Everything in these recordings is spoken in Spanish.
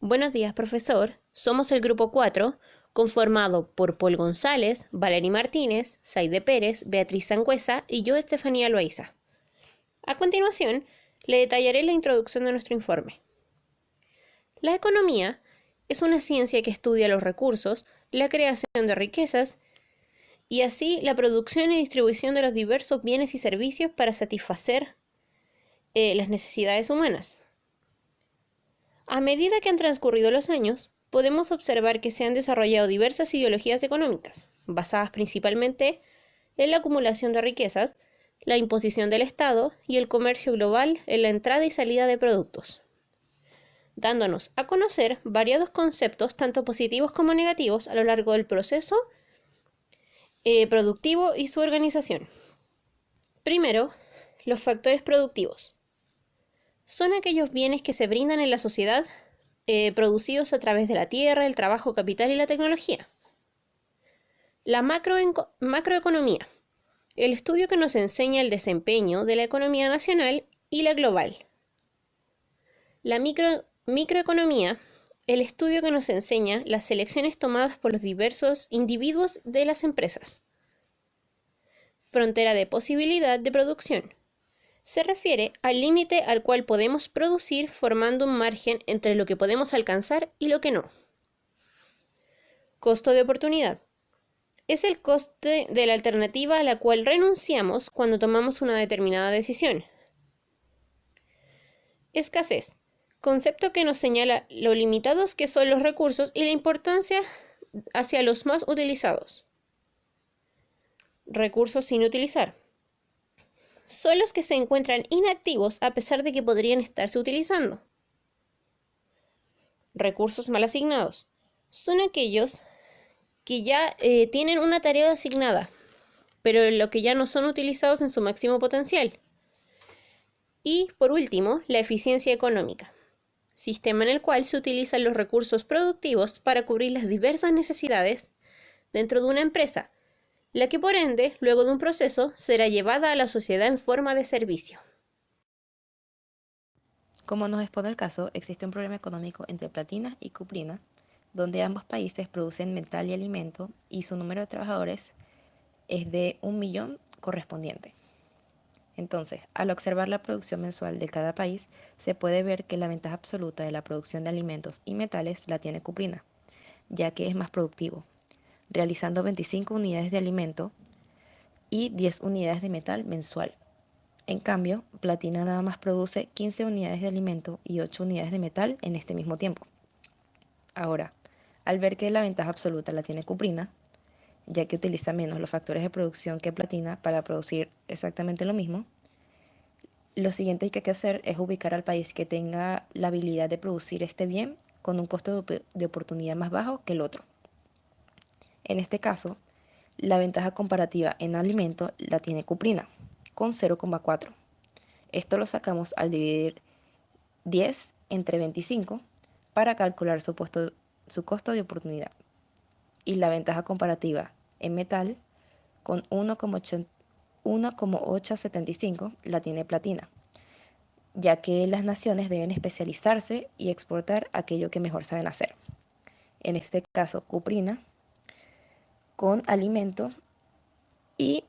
Buenos días, profesor. Somos el grupo 4, conformado por Paul González, Valery Martínez, Saide Pérez, Beatriz Sangüesa y yo, Estefanía Loaiza. A continuación, le detallaré la introducción de nuestro informe. La economía es una ciencia que estudia los recursos, la creación de riquezas y así la producción y distribución de los diversos bienes y servicios para satisfacer las necesidades humanas. A medida que han transcurrido los años, podemos observar que se han desarrollado diversas ideologías económicas, basadas principalmente en la acumulación de riquezas, la imposición del Estado y el comercio global en la entrada y salida de productos, dándonos a conocer variados conceptos, tanto positivos como negativos, a lo largo del proceso productivo y su organización. Primero, los factores productivos. Son aquellos bienes que se brindan en la sociedad producidos a través de la tierra, el trabajo, capital y la tecnología. La macroeconomía, el estudio que nos enseña el desempeño de la economía nacional y la global. La microeconomía, el estudio que nos enseña las selecciones tomadas por los diversos individuos de las empresas. Frontera de posibilidad de producción. Se refiere al límite al cual podemos producir formando un margen entre lo que podemos alcanzar y lo que no. Costo de oportunidad. Es el coste de la alternativa a la cual renunciamos cuando tomamos una determinada decisión. Escasez. Concepto que nos señala lo limitados que son los recursos y la importancia hacia los más utilizados. Recursos sin utilizar. Son los que se encuentran inactivos a pesar de que podrían estarse utilizando. Recursos mal asignados. Son aquellos que ya tienen una tarea asignada, pero lo que ya no son utilizados en su máximo potencial. Y, por último, la eficiencia económica. Sistema en el cual se utilizan los recursos productivos para cubrir las diversas necesidades dentro de una empresa, la que por ende, luego de un proceso, será llevada a la sociedad en forma de servicio. Como nos expone el caso, existe un problema económico entre Platina y Cuprina, donde ambos países producen metal y alimento y su número de trabajadores es de 1.000.000 correspondiente. Entonces, al observar la producción mensual de cada país, se puede ver que la ventaja absoluta de la producción de alimentos y metales la tiene Cuprina, ya que es más productivo, realizando 25 unidades de alimento y 10 unidades de metal mensual. En cambio, Platina nada más produce 15 unidades de alimento y 8 unidades de metal en este mismo tiempo. Ahora, al ver que la ventaja absoluta la tiene Cuprina, ya que utiliza menos los factores de producción que Platina para producir exactamente lo mismo, lo siguiente que hay que hacer es ubicar al país que tenga la habilidad de producir este bien con un costo de oportunidad más bajo que el otro. En este caso, la ventaja comparativa en alimento la tiene Cuprina, con 0,4. Esto lo sacamos al dividir 10 entre 25 para calcular su costo de oportunidad. Y la ventaja comparativa en metal con 1,875 la tiene Platina, ya que las naciones deben especializarse y exportar aquello que mejor saben hacer. En este caso, Cuprina con alimento y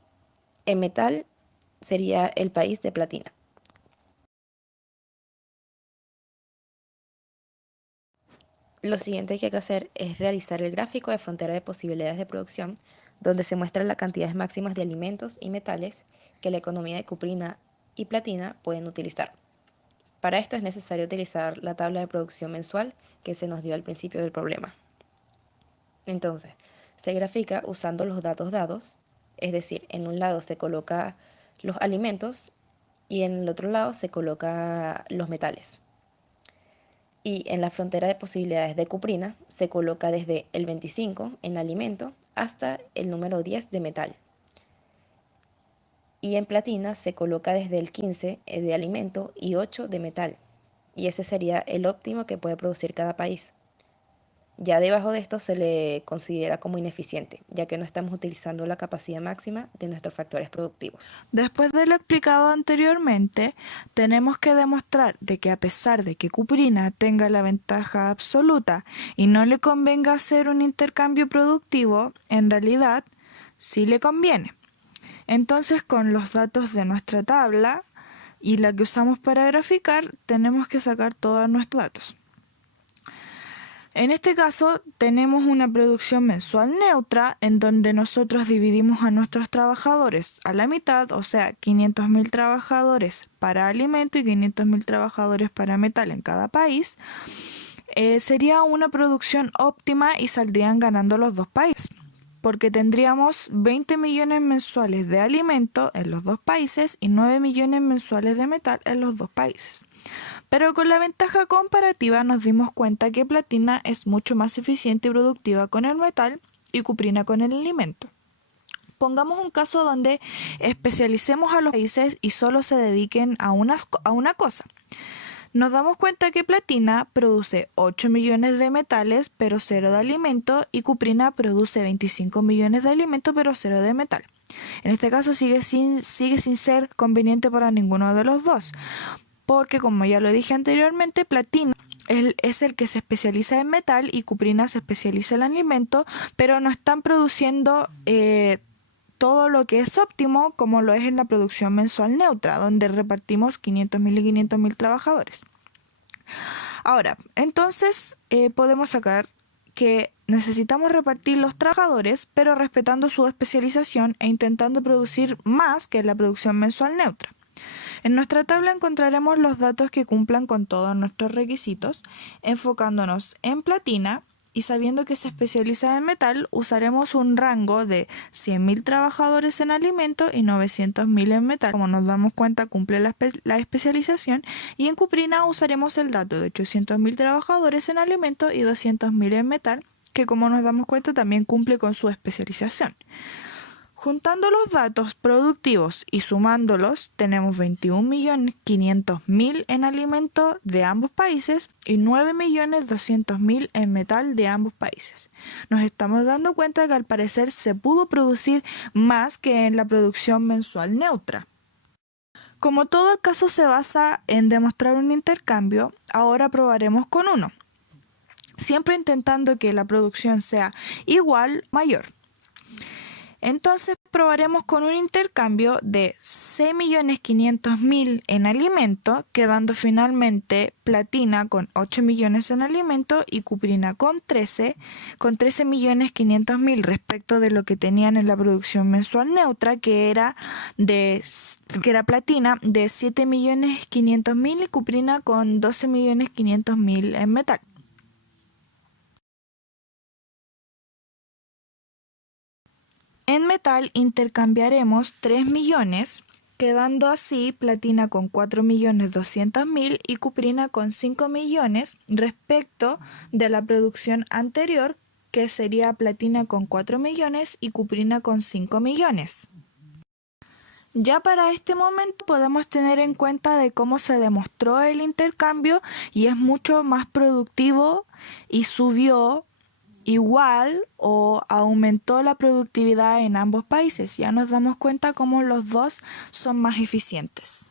en metal sería el país de Platina. Lo siguiente que hay que hacer es realizar el gráfico de frontera de posibilidades de producción, donde se muestran las cantidades máximas de alimentos y metales que la economía de Cuprina y Platina pueden utilizar. Para esto es necesario utilizar la tabla de producción mensual que se nos dio al principio del problema. Entonces, se grafica usando los datos dados, es decir, en un lado se coloca los alimentos y en el otro lado se coloca los metales. Y en la frontera de posibilidades de Cuprina se coloca desde el 25 en alimento hasta el número 10 de metal. Y en Platina se coloca desde el 15 de alimento y 8 de metal. Y ese sería el óptimo que puede producir cada país. Ya debajo de esto se le considera como ineficiente, ya que no estamos utilizando la capacidad máxima de nuestros factores productivos. Después de lo explicado anteriormente, tenemos que demostrar de que a pesar de que Cuprina tenga la ventaja absoluta y no le convenga hacer un intercambio productivo, en realidad sí le conviene. Entonces, con los datos de nuestra tabla y la que usamos para graficar, tenemos que sacar todos nuestros datos. En este caso, tenemos una producción mensual neutra en donde nosotros dividimos a nuestros trabajadores a la mitad, o sea, 500.000 trabajadores para alimento y 500.000 trabajadores para metal en cada país. Sería una producción óptima y saldrían ganando los dos países, porque tendríamos 20 millones mensuales de alimento en los dos países y 9 millones mensuales de metal en los dos países. Pero con la ventaja comparativa nos dimos cuenta que Platina es mucho más eficiente y productiva con el metal y Cuprina con el alimento. Pongamos un caso donde especialicemos a los países y solo se dediquen a una cosa. Nos damos cuenta que Platina produce 8 millones de metales pero 0 de alimento y Cuprina produce 25 millones de alimento pero 0 de metal. En este caso sigue sin ser conveniente para ninguno de los dos, porque como ya lo dije anteriormente, Platina es el que se especializa en metal y Cuprina se especializa en alimento, pero no están produciendo todo lo que es óptimo como lo es en la producción mensual neutra, donde repartimos 500.000 y 500.000 trabajadores. Ahora, entonces podemos sacar que necesitamos repartir los trabajadores, pero respetando su especialización e intentando producir más que la producción mensual neutra. En nuestra tabla encontraremos los datos que cumplan con todos nuestros requisitos, enfocándonos en Platina y sabiendo que se especializa en metal, usaremos un rango de 100.000 trabajadores en alimento y 900.000 en metal. Como nos damos cuenta, cumple la especialización. Y en Cuprina usaremos el dato de 800.000 trabajadores en alimento y 200.000 en metal, que como nos damos cuenta también cumple con su especialización. Juntando los datos productivos y sumándolos, tenemos 21.500.000 en alimento de ambos países y 9.200.000 en metal de ambos países. Nos estamos dando cuenta que al parecer se pudo producir más que en la producción mensual neutra. Como todo el caso se basa en demostrar un intercambio, ahora probaremos con uno, siempre intentando que la producción sea igual o mayor. Entonces probaremos con un intercambio de 6.500.000 en alimento, quedando finalmente Platina con 8 millones en alimento y Cuprina con 13.500.000 respecto de lo que tenían en la producción mensual neutra, que era Platina de 7.500.000 y Cuprina con 12.500.000 en metal. En metal intercambiaremos 3 millones, quedando así Platina con 4.200.000 y Cuprina con 5 millones respecto de la producción anterior, que sería Platina con 4 millones y Cuprina con 5 millones. Ya para este momento podemos tener en cuenta de cómo se demostró el intercambio y es mucho más productivo y subió igual o aumentó la productividad en ambos países. Ya nos damos cuenta cómo los dos son más eficientes.